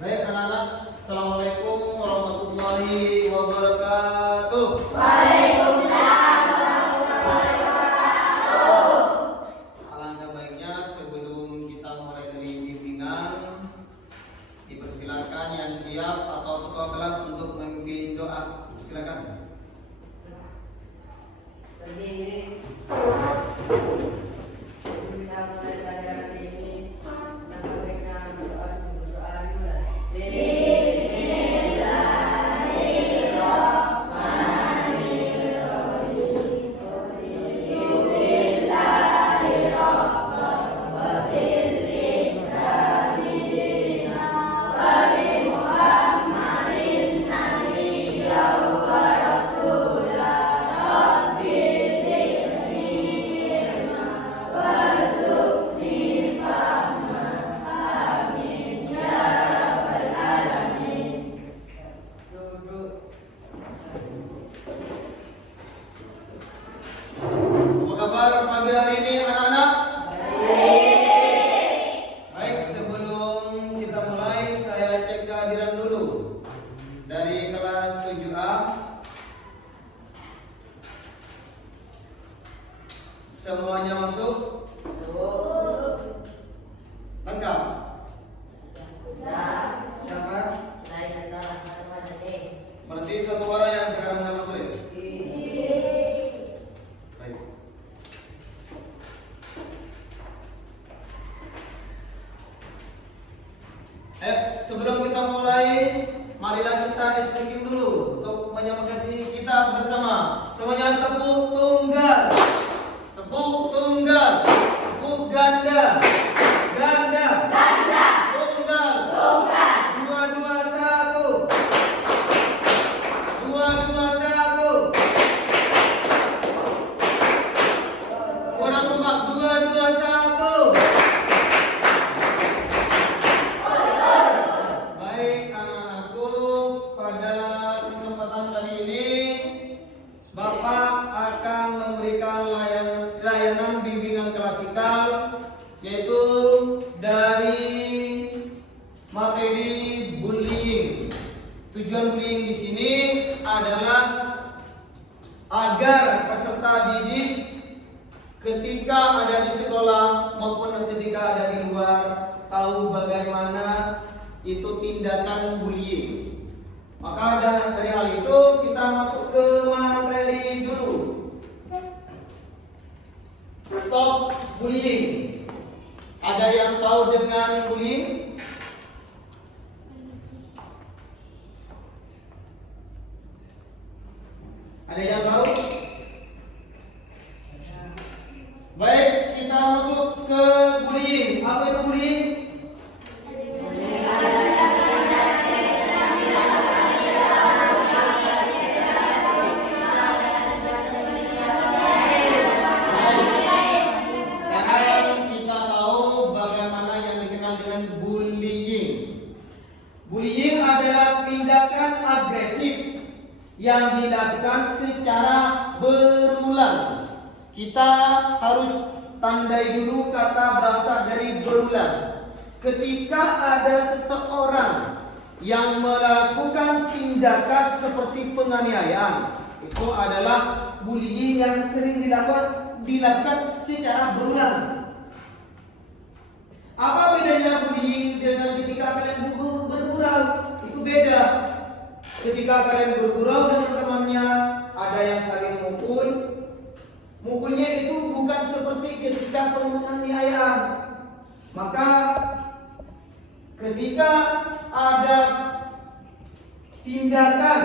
Baik anak-anak, Assalamualaikum warahmatullahi wabarakatuh. Waalaikumsalam warahmatullahi wabarakatuh. Alangkah baiknya sebelum kita mulai dari bimbingan, dipersilakan yang siap atau ketua kelas untuk memimpin doa. Silakan. Berdiri. Kita mulai pelajaran ini. Yang baiknya berdoa dulu. Apa kabar pagi hari ini anak-anak? Baik, sebelum kita mulai saya cek kehadiran dulu. Dari kelas 7A semuanya masuk? Lengkap? Siapa? Berarti satu orang yang sekarang nggak masuk ya? Baik. Sebelum kita mulai, marilah kita speaking dulu untuk menyemangati kita bersama. Semuanya tepuk tunggal, tepuk tunggal, tepuk ganda, ganda, tunggal, dua dua satu, dua dua satu, kurang kompak, dua dua satu. Baik anak-anakku, pada kesempatan kali ini Bapak akan memberikan layanan bimbingan klasikal, yaitu dari materi bullying. Tujuan bullying di sini adalah agar peserta didik ketika ada di sekolah maupun ketika ada di luar tahu bagaimana itu tindakan bullying. Maka dari hal itu kita masuk ke materi dulu. Stop bullying. Ada yang tahu dengan bullying? Ada yang tahu? Baik, kita masuk ke bullying. Apa itu bullying? Sekarang kita tahu bagaimana yang dikenal dengan bullying. Bullying adalah tindakan agresif yang dilakukan secara berulang. Kita harus tandai dulu kata berasal dari berulang. Ketika ada seseorang yang melakukan tindakan seperti penganiayaan, itu adalah bullying yang sering dilakukan secara berulang. Apa bedanya bullying dengan ketika kalian bergurau? Itu beda. Ketika kalian bergurau dengan temannya, ada yang saling mukul. Mukulnya itu bukan seperti ketika penganiayaan. Maka ketika ada tindakan,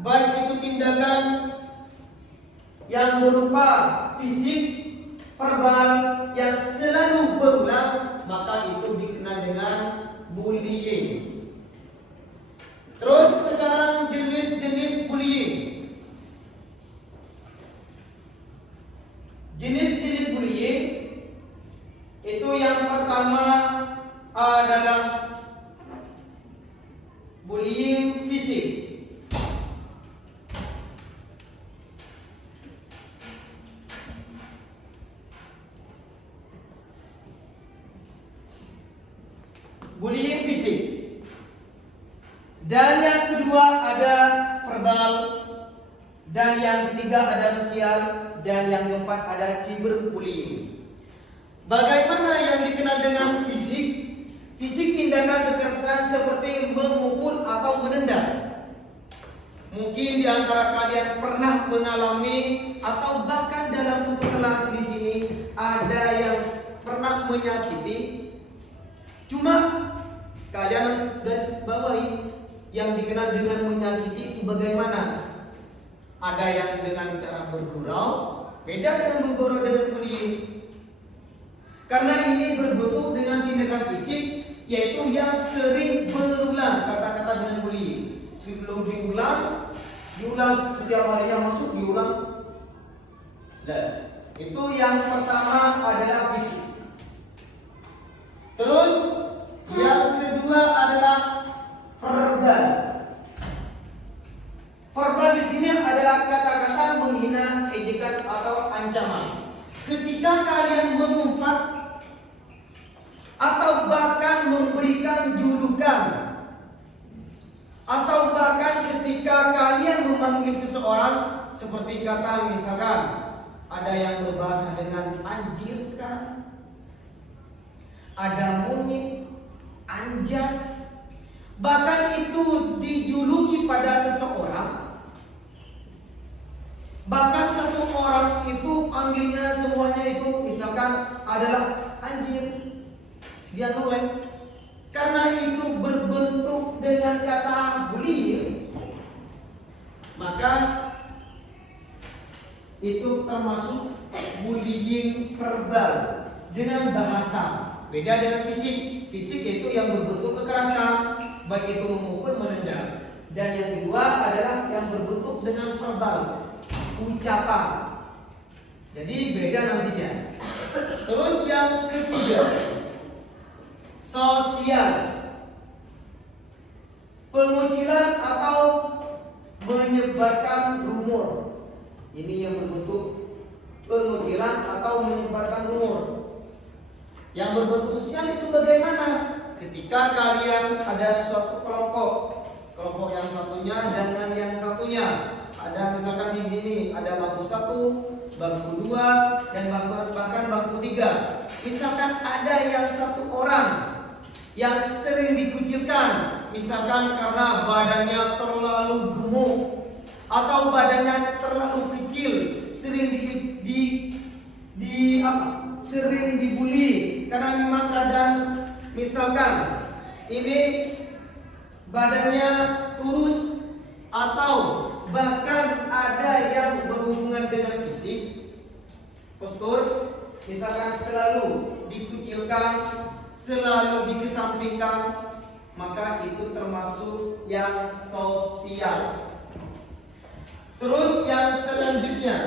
baik itu tindakan yang berupa fisik, verbal yang selalu berulang, maka itu dikenal dengan bullying. Terus sekarang jenis-jenis bullying. Jenis-jenis bullying itu yang pertama adalah bullying fisik. Bullying fisik Dan yang kedua ada verbal, dan yang ketiga ada sosial, dan yang keempat ada cyberbullying. Bagaimana yang dikenal dengan fisik? Fisik tindakan kekerasan seperti memukul atau menendang. Mungkin di antara kalian pernah mengalami atau bahkan dalam satu kelas di sini ada yang pernah menyakiti. Cuma kalian harus garis bawahi yang dikenal dengan menyakiti itu bagaimana. Ada yang dengan cara bergurau, beda dengan bergurau dengan bullying. Karena ini berbentuk dengan tindakan fisik, yaitu yang sering berulang, kata-kata dengan bullying. Sebelum diulang setiap hari yang masuk diulang. Nah, itu yang pertama adalah fisik. Terus yang kedua adalah verbal. Verbal di sini adalah kata-kata menghina, ejekan atau ancaman. Ketika kalian mengumpat atau bahkan memberikan julukan, atau bahkan ketika kalian memanggil seseorang, seperti kata misalkan ada yang berbahasa dengan anjir sekarang, ada monyet, anjas, bahkan itu dijuluki pada seseorang. Bahkan satu orang itu panggilnya semuanya itu misalkan adalah anjir, dia noleh. Karena itu berbentuk dengan kata bullying, maka itu termasuk bullying verbal dengan bahasa. Beda dengan fisik. Fisik itu yang berbentuk kekerasan, baik itu memukul, menendang. Dan yang kedua adalah yang berbentuk dengan verbal, ucapan. Jadi beda nantinya. Terus yang ketiga, sosial. Pengucilan atau menyebarkan rumor. Ini yang berbentuk pengucilan atau menyebarkan rumor. Yang berbentuk sosial itu bagaimana? Ketika kalian ada suatu kelompok yang satunya dengan yang satunya. Ada misalkan di sini ada bangku 1, bangku 2, dan bahkan bangku 3. Misalkan ada yang satu orang yang sering dikucilkan, misalkan karena badannya terlalu gemuk atau badannya terlalu kecil, sering sering dibully karena memang kadang misalkan ini badannya kurus atau bahkan ada yang berhubungan dengan fisik, postur, misalkan selalu dikucilkan, selalu dikesampingkan, maka itu termasuk yang sosial. Terus yang selanjutnya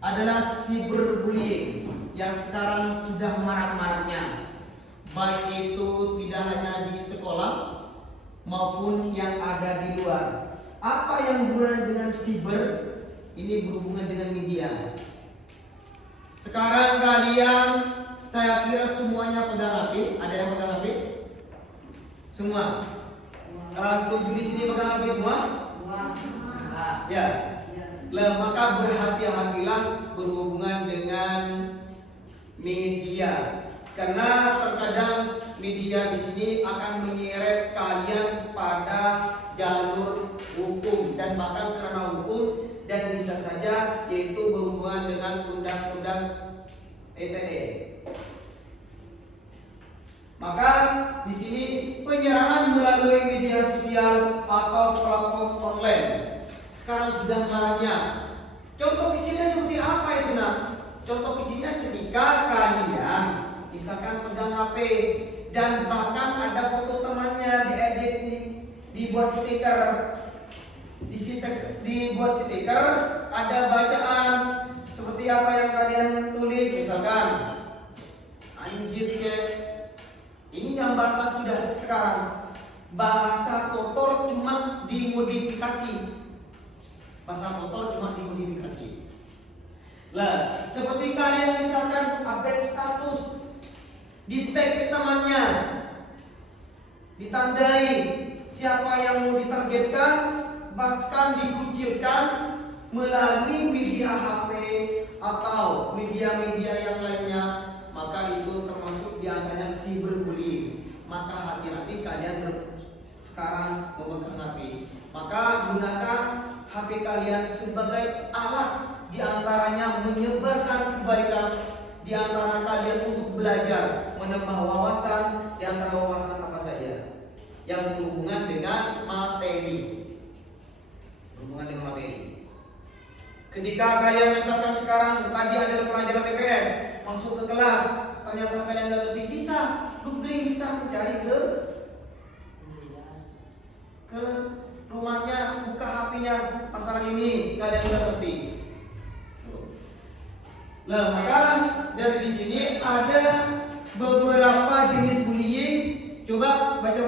adalah cyberbullying yang sekarang sudah marak-maraknya, baik itu tidak hanya di sekolah maupun yang ada di luar. Apa yang berhubungan dengan cyber? Ini berhubungan dengan media. Sekarang kalian, saya kira semuanya pegang HP. Ada yang pegang HP? Semua. Kelas 7 di sini pegang HP semua? Ya. Maka berhati-hatilah berhubungan dengan media. Karena terkadang media di sini akan menyeret kalian pada jalur hukum dan bahkan karena hukum, dan bisa saja yaitu berhubungan dengan undang-undang ITE. Maka di sini penyerangan melalui media sosial atau platform online sekarang sudah maraknya. Contoh kecilnya seperti apa itu nak? Contoh kecilnya ketika kalian misalkan pegang HP dan bahkan ada foto temannya diedit, dibuat stiker, dibuat stiker, ada bacaan seperti apa yang kalian tulis, misalkan anjir ke. Ini yang bahasa sudah sekarang bahasa kotor cuma dimodifikasi. Bahasa kotor cuma dimodifikasi. Lah, seperti kalian misalkan update status, di tag temannya, ditandai siapa yang mau ditargetkan, bahkan dikucilkan melalui media HP atau media-media yang lainnya, maka itu termasuk diantaranya cyberbullying. Maka hati-hati kalian sekarang memegang HP. Maka gunakan HP kalian sebagai alat, diantaranya menyebarkan kebaikan, diantara kalian untuk belajar, menambah wawasan, diantara wawasan apa saja yang berhubungan dengan materi. Berhubungan dengan materi. Ketika kalian misalkan sekarang tadi adalah pelajaran DPS, masuk ke kelas, ternyata kalian nggak ngerti, bisa googling, bisa cari ke rumahnya, buka HP-nya, masalah ini kalian nggak ngerti. Nah, maka dari di sini ada beberapa jenis bullying. Coba baca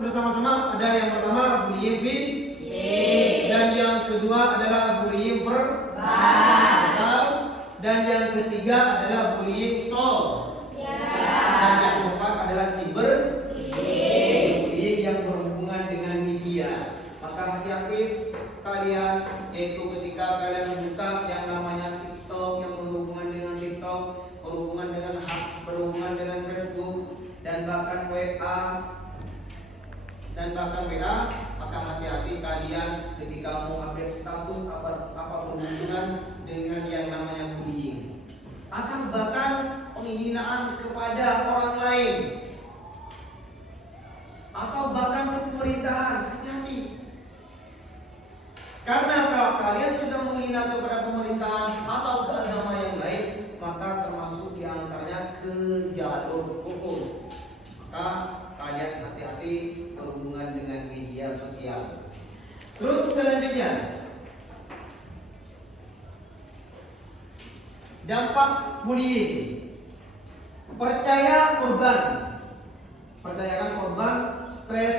bersama-sama. Ada yang pertama bullying fisik, dan yang kedua adalah bullying verbal, dan yang ketiga adalah bullying sosial, dan yang keempat adalah cyberbullying yang berhubungan dengan media. Maka hati-hati kalian, yaitu ketika kalian membuka yang namanya TikTok, yang berhubungan dengan TikTok, berhubungan dengan Facebook, dan bahkan WA, maka hati-hati kalian ketika mau update status apa berhubungan dengan yang namanya bullying, atau bahkan penghinaan kepada orang lain, atau bahkan ke pemerintahan. Hati-hati, karena kalau kalian sudah menghina kepada pemerintahan atau ke agama yang lain, maka termasuk diantaranya ke jalur hukum. Maka kalian hati-hati berhubungan dengan media sosial. Terus selanjutnya, dampak bullying. Percayakan korban stres,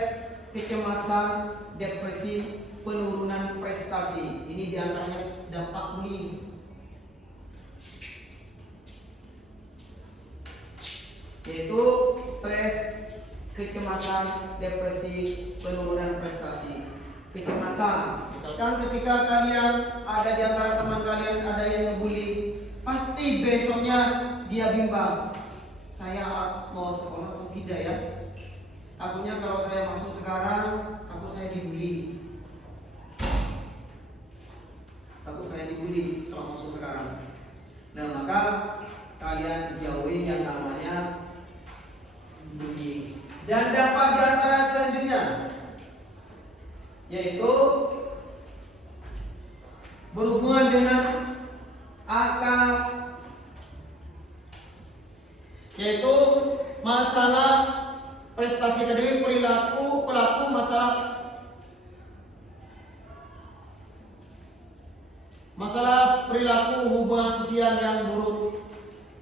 kecemasan, depresi, penurunan prestasi. Ini diantaranya dampak bullying. Yaitu stres, kecemasan, depresi, penurunan prestasi. Kecemasan, misalkan ketika kalian ada di antara teman kalian ada yang ngebully, pasti besoknya dia bimbang, saya mau sekolah atau tidak ya? Takutnya kalau saya masuk sekarang, takut saya dibully. Kalau masuk sekarang. Nah, maka kalian jauhi yang namanya bullying. Dan dampak di antara selanjutnya yaitu berhubungan dengan akal, yaitu masalah prestasi akademik, pelaku masalah perilaku hubungan sosial yang buruk,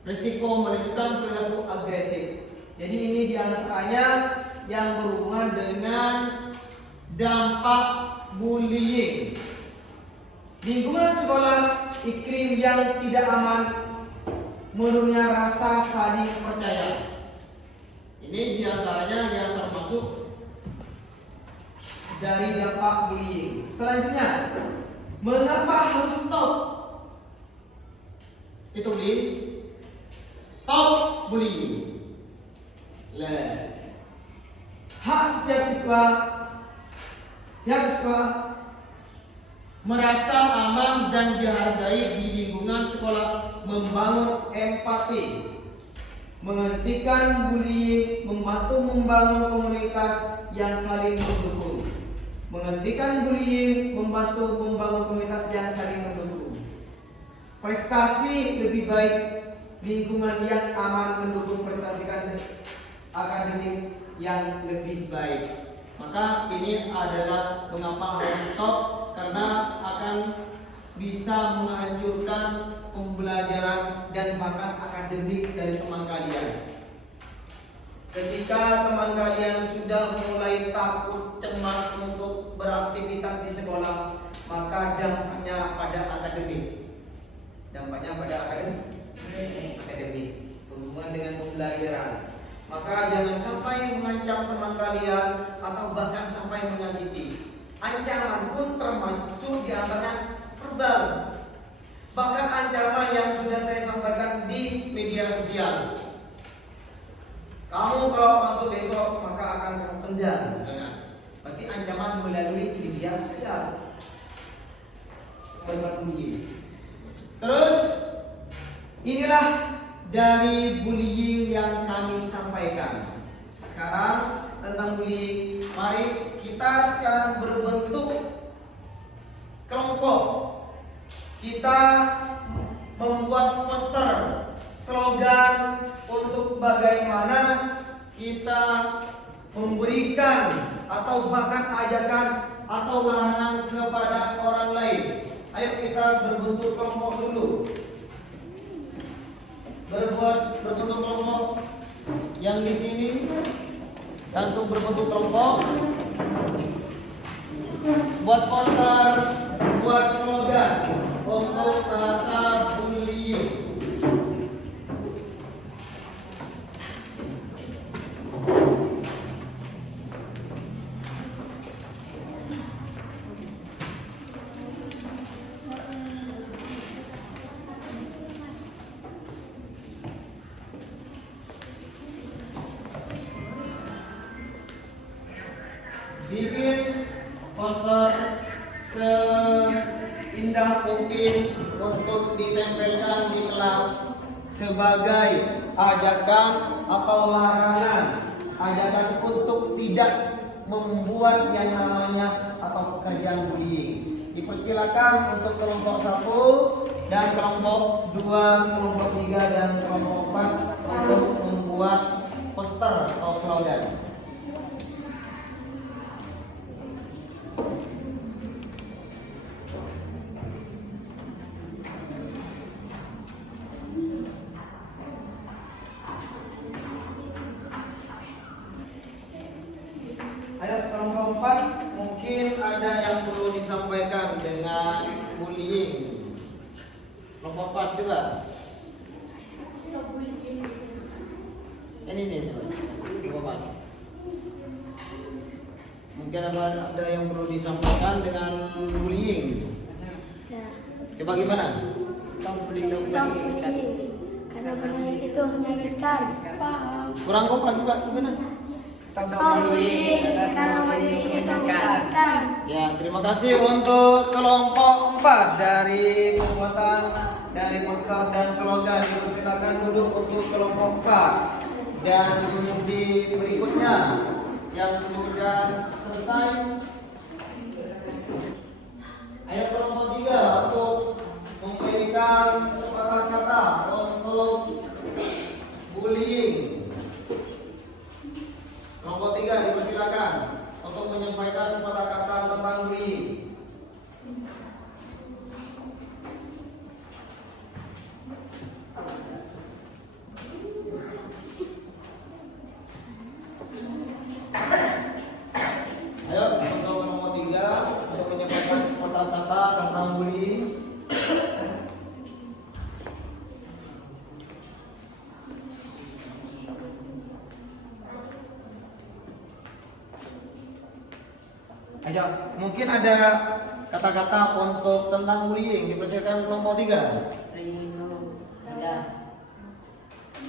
risiko menimbulkan perilaku agresif. Jadi ini diantaranya yang berhubungan dengan dampak bullying. Lingkungan sekolah, iklim yang tidak aman, menurunnya rasa saling percaya. Ini diantaranya yang termasuk dari dampak bullying. Selanjutnya, mengapa harus stop? Itu stop bullying. Hak setiap siswa merasa aman dan dihargai di lingkungan sekolah, membangun empati, menghentikan bullying, membantu membangun komunitas yang saling mendukung. Menghentikan bullying, membantu membangun komunitas yang saling mendukung. Prestasi lebih baik, lingkungan yang aman mendukung prestasi akademik yang lebih baik. Maka ini adalah mengapa harus stop, karena akan bisa menghancurkan pembelajaran dan bahkan akademik dari teman kalian. Ketika teman kalian sudah mulai takut, cemas untuk beraktivitas di sekolah, maka dampaknya pada akademik. Berhubungan dengan pembelajaran. Maka jangan sampai mengancam teman kalian atau bahkan sampai menyakiti. Ancaman pun termasuk di antaranya verbal. Bahkan ancaman yang sudah saya sampaikan di media sosial. Kamu kalau masuk besok maka akan kamu tendang misalnya. Berarti ancaman melalui media sosial. Terus inilah dari bullying yang kami sampaikan. Sekarang tentang bullying, mari kita sekarang berbentuk kelompok. Kita membuat poster, slogan untuk bagaimana kita memberikan atau bahkan ajakan atau larangan kepada orang lain. Ayo kita berbentuk kelompok dulu. Berbentuk kelompok yang di sini. Dan untuk berbentuk kelompok, buat poster, buat slogan untuk rasa bullying. Bikin poster seindah mungkin untuk ditempelkan di kelas sebagai ajakan atau larangan, ajakan untuk tidak membuat yang namanya atau pekerjaan bullying. Dipersilakan untuk kelompok 1 dan kelompok 2, kelompok 3 dan kelompok 4 untuk membuat poster atau slogan. Ayo kelompok 4, mungkin ada yang perlu disampaikan dengan bullying. Kelompok 4 juga. Ini kelompok 4. Mungkin ada yang perlu disampaikan dengan bullying. Coba gimana? Stop bullying. Karena bullying itu menyakitkan. Kurang kompak juga gimana? Stop bullying. Karena bullying itu menyakitkan. Ya, terima kasih untuk kelompok 4 dari pembuatan dari poster dan slogan. Silakan duduk untuk kelompok 4. Dan di berikutnya yang sudah selesai, ayo kelompok 3 untuk memberikan sepatah kata untuk bullying. Kelompok 3 dipersilakan untuk menyampaikan sepatah kata tentang bullying. Ayo untuk kelompok 3 untuk menyampaikan sepatah kata tentang bullying. Ayo, mungkin ada kata-kata untuk tentang bullying dipersilakan kelompok 3.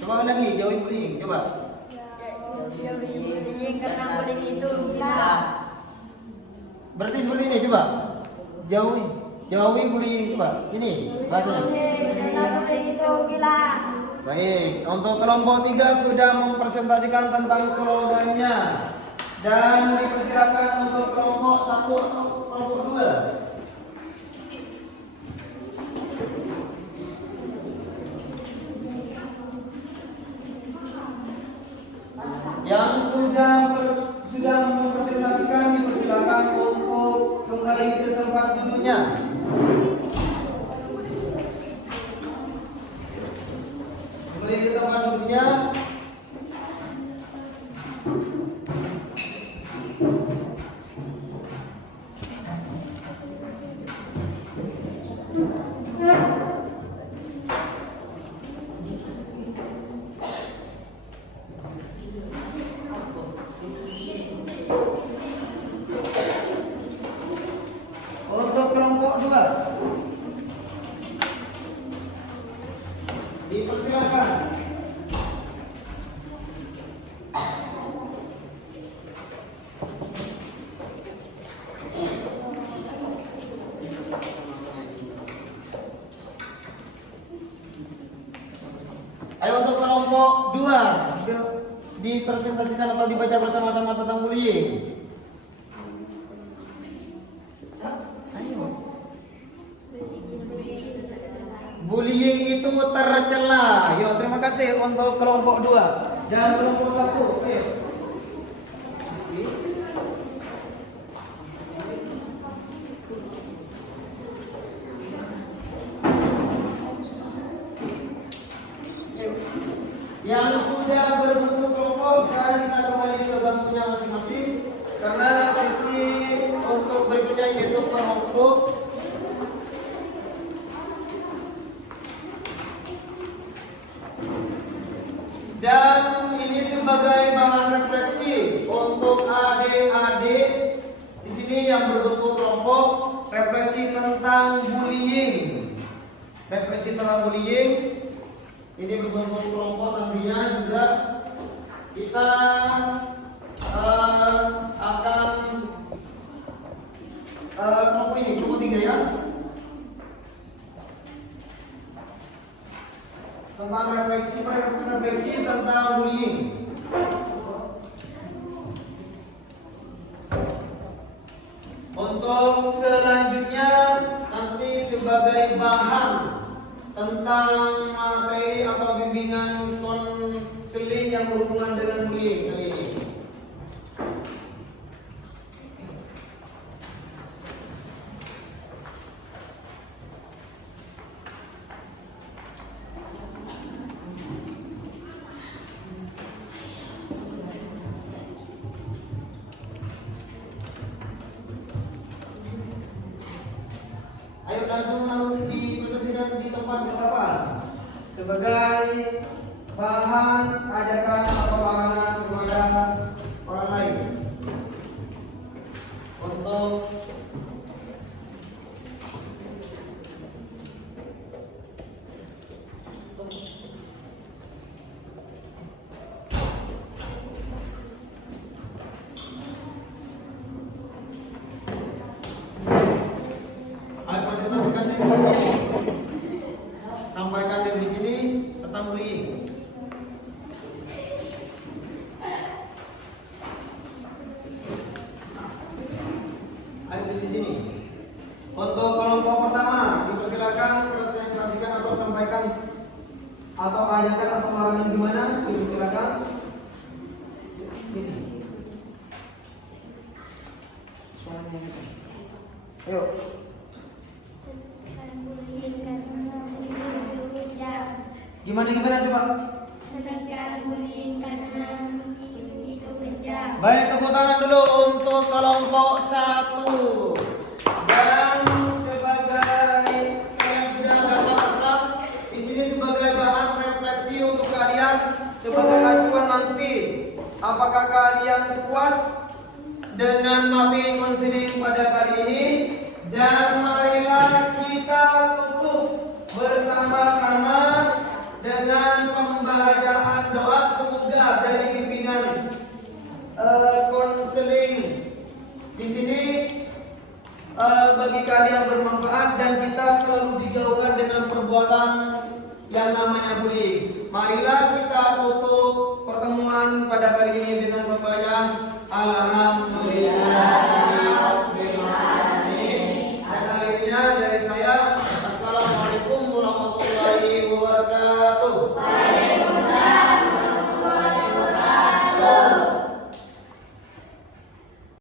Coba lagi jauhi bullying, coba. Bullying karena bullying itu gila. Berarti seperti ini, coba. Jauhi bullying, coba. Ini bahasanya. Karena bullying itu gila. Baik, untuk kelompok 3 sudah mempresentasikan tentang slogannya. Dan dipersilakan untuk kelompok 1 atau kelompok 2. Yang sudah mempresentasikan dipersilakan untuk kembali ke tempat duduknya. Kembali ke tempat duduknya. kelompok 2 dipresentasikan atau dibaca bersama-sama tentang bullying. Ayo. Bullying itu tercela. Yo, terima kasih untuk kelompok 2 dan kelompok 1. Ayo. Yang sudah berbentuk kelompok, sekarang kita kembali ke bangkunya masing-masing karena sesi untuk berikutnya yaitu kelompok. Dan ini sebagai bahan refleksi untuk adik-adik di sini yang berbentuk kelompok, refleksi tentang bullying. Refleksi tentang bullying. Ini berbentuk kelompok, nantinya juga kita akan kelompok ini, kelompok 3 ya, tentang refleksi tentang bullying. Untuk selanjutnya nanti sebagai bahan tentang materi atau bimbingan konseling yang berhubungan dengan bullying kali ini. Ayo langsung dipresentasikan di tempat berapa sebagai bahan ajakan atau pandangan kepada orang lain untuk presentasikan di sini, sampaikan di sini tentang bullying. Ayo di sini. Untuk kelompok pertama, dipersilakan presentasikan atau sampaikan atau ajakan atau larangan gimana? Dipersilakan. Suaranya. Ayo. Gimana coba? Menekan bullying karena itu kejam. Baik, tepuk tangan dulu untuk kelompok 1. Dan sebagai yang sudah dapat atas di sini sebagai bahan refleksi untuk kalian sebagai acuan nanti, apakah kalian puas dengan materi konseling pada kali ini? Dan marilah kita tutup bersama-sama dengan pembacaan doa semoga dari bimbingan konseling di sini bagi kalian bermanfaat dan kita selalu dijauhkan dengan perbuatan yang namanya bullying. Marilah